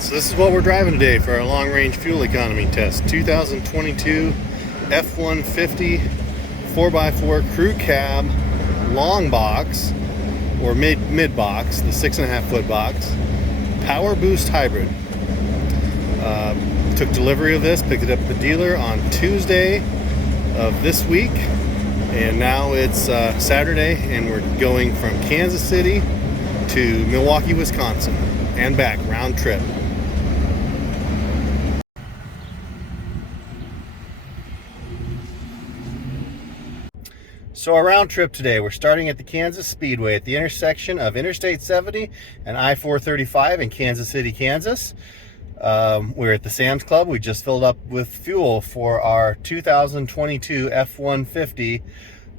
So this is what we're driving today for our long-range fuel economy test. 2022 F-150 4x4 crew cab long box, or mid box, the 6.5 foot box, Powerboost Hybrid. Took delivery of this, picked it up at the dealer on Tuesday of this week, and now it's Saturday, and we're going from Kansas City to Milwaukee, Wisconsin, and back, round trip. So our round trip today, we're starting at the Kansas Speedway at the intersection of Interstate 70 and I-435 in Kansas City, Kansas. We're at the Sam's Club. We just filled up with fuel for our 2022 F-150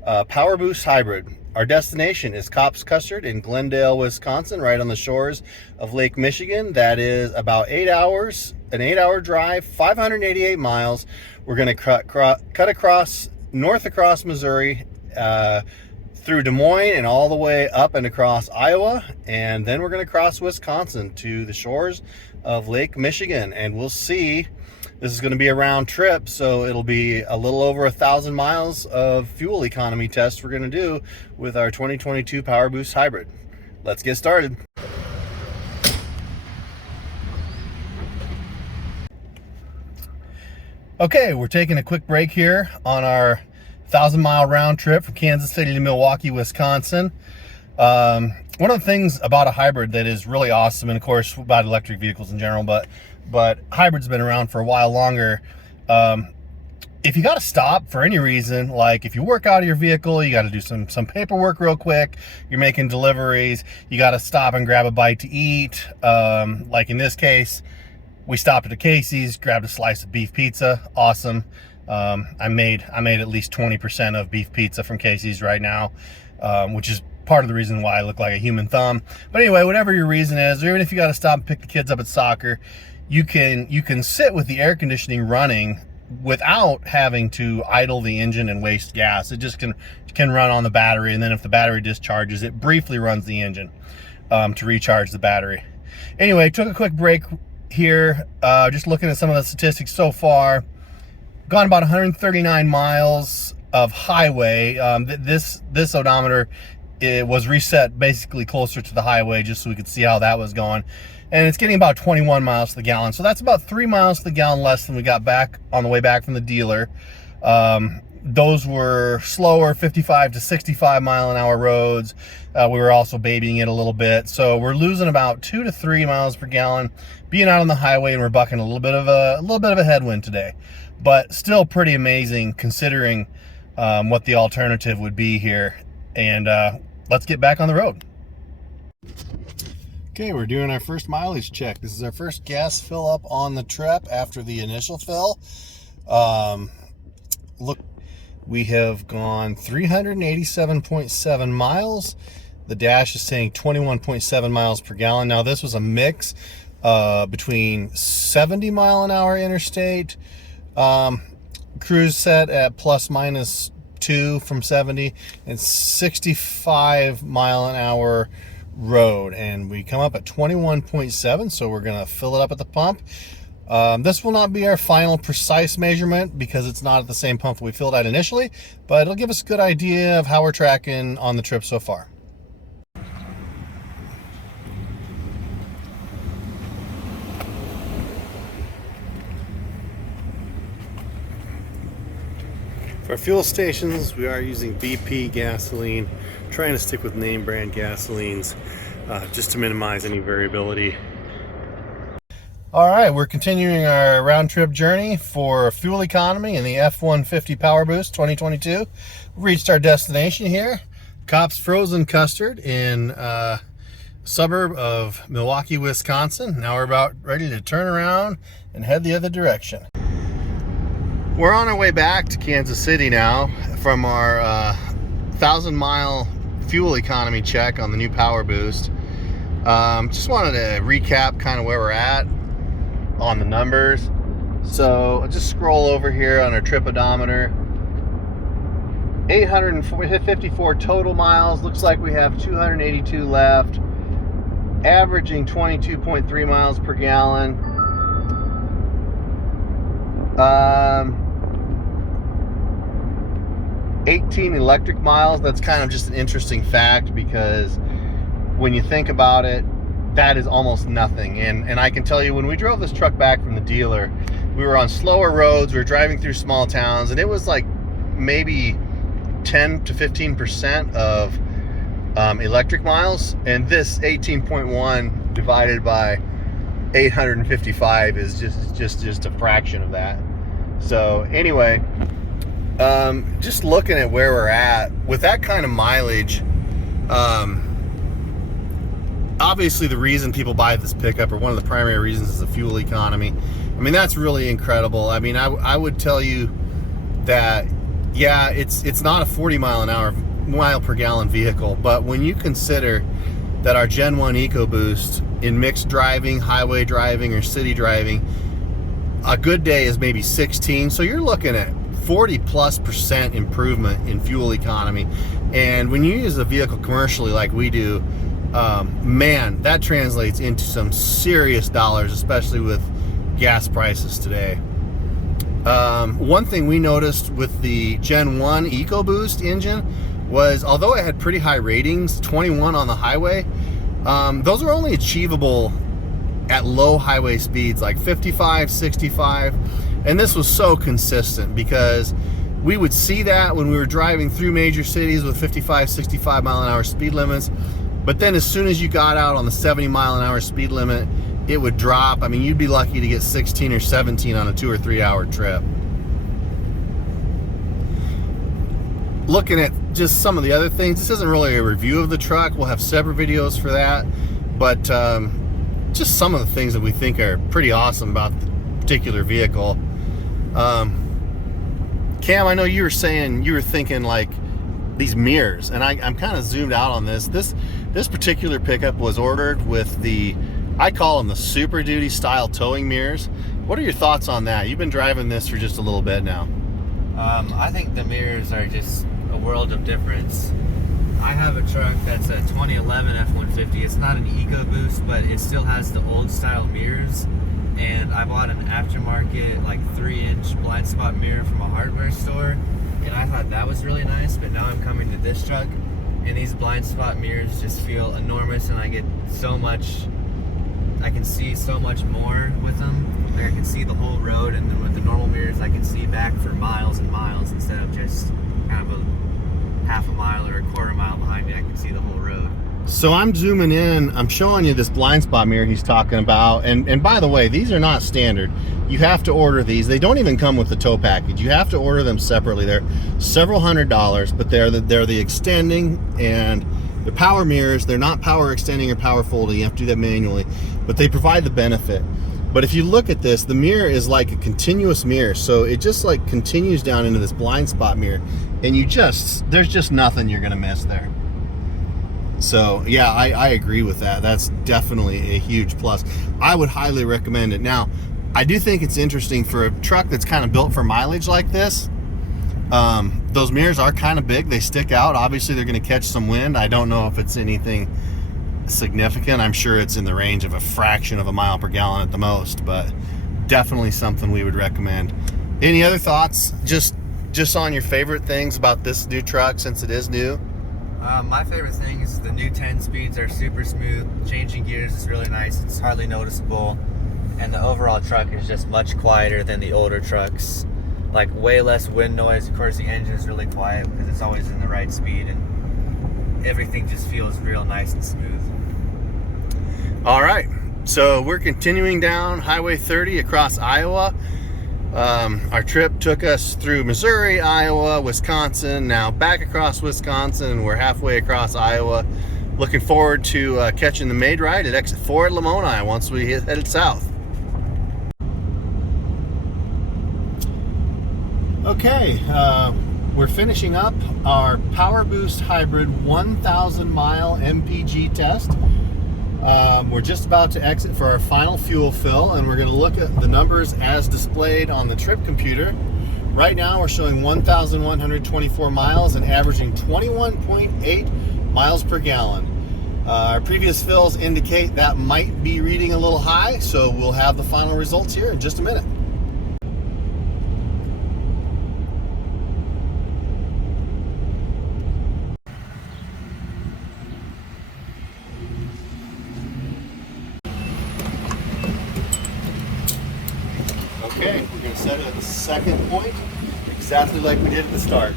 Powerboost Hybrid. Our destination is Cops Custard in Glendale, Wisconsin, right on the shores of Lake Michigan. That is about 8 hours, an 8-hour drive, 588 miles. We're going to cut across, north across Missouri, through Des Moines and all the way up and across Iowa, and then we're going to cross Wisconsin to the shores of Lake Michigan, and we'll see. This is going to be a round trip, so it'll be a little over 1,000 miles of fuel economy test we're going to do with our 2022 Powerboost Hybrid. Let's get started. Okay, we're taking a quick break here on our 1,000-mile round trip from Kansas City to Milwaukee, Wisconsin. One of the things about a hybrid that is really awesome, and of course about electric vehicles in general, but hybrids been around for a while longer. If you got to stop for any reason, like if you work out of your vehicle, you got to do some paperwork real quick, you're making deliveries, you got to stop and grab a bite to eat. Like in this case, we stopped at a Casey's, grabbed a slice of beef pizza. Awesome. I made at least 20% of beef pizza from Casey's right now, which is part of the reason why I look like a human thumb. But anyway, whatever your reason is, or even if you got to stop and pick the kids up at soccer, you can sit with the air conditioning running without having to idle the engine and waste gas. It just can run on the battery, and then if the battery discharges, it briefly runs the engine to recharge the battery. Anyway, took a quick break here, just looking at some of the statistics so far. Gone about 139 miles of highway. This odometer, it was reset basically closer to the highway just so we could see how that was going. And it's getting about 21 miles to the gallon. So that's about 3 miles to the gallon less than we got back on the way back from the dealer. Those were slower 55 to 65 mile an hour roads. We were also babying it a little bit. So we're losing about 2 to 3 miles per gallon being out on the highway, and we're bucking a little bit of a headwind today. But still pretty amazing considering what the alternative would be here. And let's get back on the road. Okay, we're doing our first mileage check. This is our first gas fill up on the trip after the initial fill. Look, we have gone 387.7 miles. The dash is saying 21.7 miles per gallon. Now this was a mix between 70 mile an hour interstate, cruise set at ±2 from 70, and 65 mile an hour road, and we come up at 21.7, so we're gonna fill it up at the pump. This will not be our final precise measurement because it's not at the same pump we filled at initially, but it'll give us a good idea of how we're tracking on the trip so far. For our fuel stations, we are using BP gasoline, trying to stick with name brand gasolines just to minimize any variability. All right, we're continuing our round trip journey for fuel economy in the F-150 Powerboost 2022. We reached our destination here, Cops Frozen Custard in a suburb of Milwaukee, Wisconsin. Now we're about ready to turn around and head the other direction. We're on our way back to Kansas City now from our 1,000-mile fuel economy check on the new Powerboost. Just wanted to recap kind of where we're at on the numbers. So I'll just scroll over here on our trip odometer. 854 total miles. Looks like we have 282 left. averaging 22.3 miles per gallon. 18 electric miles. That's kind of just an interesting fact, because when you think about it, that is almost nothing. And I can tell you, when we drove this truck back from the dealer, we were on slower roads, we were driving through small towns, and it was like maybe 10 to 15% of electric miles, and this 18.1 divided by 855 is just a fraction of that. So anyway, just looking at where we're at with that kind of mileage, obviously the reason people buy this pickup, or one of the primary reasons, is the fuel economy. I mean, that's really incredible. I mean, I would tell you that, yeah, it's not a 40 mile per gallon vehicle, but when you consider that our Gen 1 EcoBoost in mixed driving, highway driving, or city driving, a good day is maybe 16. So you're looking at 40+% improvement in fuel economy. And when you use a vehicle commercially like we do, man, that translates into some serious dollars, especially with gas prices today. One thing we noticed with the Gen 1 EcoBoost engine was, although it had pretty high ratings, 21 on the highway, those are only achievable at low highway speeds like 55, 65. And this was so consistent, because we would see that when we were driving through major cities with 55, 65 mile an hour speed limits. But then as soon as you got out on the 70 mile an hour speed limit, it would drop. I mean, you'd be lucky to get 16 or 17 on a 2 or 3 hour trip. Looking at just some of the other things, this isn't really a review of the truck. We'll have separate videos for that. But just some of the things that we think are pretty awesome about the particular vehicle. Cam, I know you were saying you were thinking like these mirrors, and I'm kind of zoomed out on this. This particular pickup was ordered with the, I call them the Super Duty style towing mirrors. What are your thoughts on that? You've been driving this for just a little bit now. I think the mirrors are just a world of difference. I have a truck that's a 2011 F-150. It's not an EcoBoost, but it still has the old style mirrors. And I bought an aftermarket like 3-inch blind spot mirror from a hardware store, and I thought that was really nice. But now I'm coming to this truck, and these blind spot mirrors just feel enormous, and I get so much, I can see so much more with them. Like I can see the whole road, and then with the normal mirrors I can see back for miles and miles instead of just kind of a half a mile or a quarter mile behind me. I can see the whole road. So I'm zooming in, I'm showing you this blind spot mirror he's talking about, and by the way, these are not standard. You have to order these. They don't even come with the tow package. You have to order them separately. They're several $100s, but they're the extending, and the power mirrors. They're not power extending or power folding. You have to do that manually, but they provide the benefit. But if you look at this, the mirror is like a continuous mirror, so it just like continues down into this blind spot mirror, and there's just nothing you're gonna miss there. So yeah, I agree with that. That's definitely a huge plus. I would highly recommend it. Now, I do think it's interesting for a truck that's kind of built for mileage like this. Those mirrors are kind of big. They stick out. Obviously, they're going to catch some wind. I don't know if it's anything significant. I'm sure it's in the range of a fraction of a mile per gallon at the most, but definitely something we would recommend. Any other thoughts? Just on your favorite things about this new truck, since it is new? My favorite thing is the new 10 speeds are super smooth. Changing gears is really nice. It's hardly noticeable. And the overall truck is just much quieter than the older trucks. Like way less wind noise. Of course, the engine is really quiet because it's always in the right speed, and everything just feels real nice and smooth. All right, so we're continuing down Highway 30 across Iowa. Our trip took us through Missouri, Iowa, Wisconsin, now back across Wisconsin, and we're halfway across Iowa. Looking forward to catching the maid ride at exit 4 at Lamoni once we headed south. Okay, we're finishing up our Powerboost Hybrid 1,000 mile MPG test. We're just about to exit for our final fuel fill, and we're going to look at the numbers as displayed on the trip computer. Right now we're showing 1,124 miles and averaging 21.8 miles per gallon. Our previous fills indicate that might be reading a little high, so we'll have the final results here in just a minute. Okay, we're going to set it at the second point, exactly like we did at the start.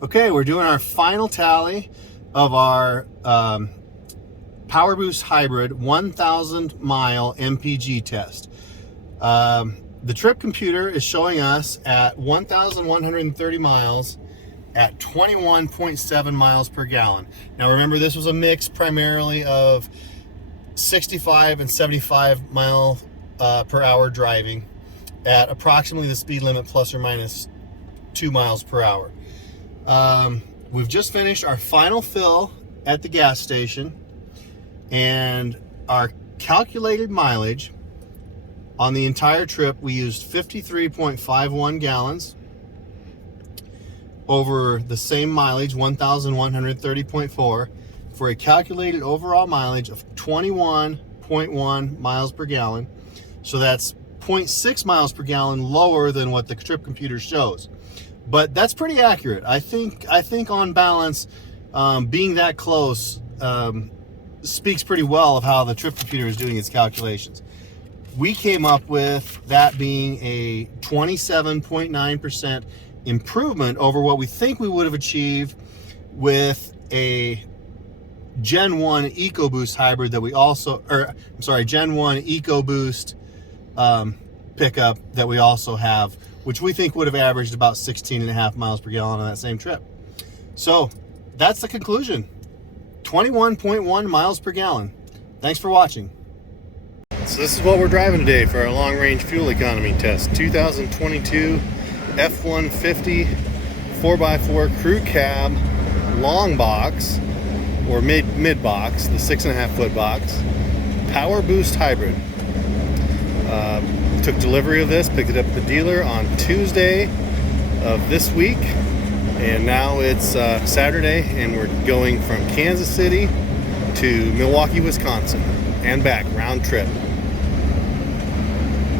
Okay, we're doing our final tally of our Powerboost Hybrid 1,000 mile MPG test. The trip computer is showing us at 1,130 miles at 21.7 miles per gallon. Now remember, this was a mix primarily of 65 and 75 mile per hour driving at approximately the speed limit plus or minus 2 miles per hour. We've just finished our final fill at the gas station, and our calculated mileage on the entire trip, we used 53.51 gallons over the same mileage, 1,130.4, for a calculated overall mileage of 21.1 miles per gallon. So that's 0.6 miles per gallon lower than what the trip computer shows. But that's pretty accurate. I think on balance, being that close speaks pretty well of how the trip computer is doing its calculations. We came up with that being a 27.9% improvement over what we think we would have achieved with a Gen 1 EcoBoost hybrid that we also, Gen 1 EcoBoost pickup that we also have, which we think would have averaged about 16.5 miles per gallon on that same trip. So that's the conclusion. 21.1 miles per gallon. Thanks for watching. So this is what we're driving today for our long-range fuel economy test. 2022 F-150 4x4 crew cab long box, or mid box, the 6.5 foot box, Powerboost Hybrid. Took delivery of this, picked it up at the dealer on Tuesday of this week, and now it's Saturday, and we're going from Kansas City to Milwaukee, Wisconsin, and back, round trip.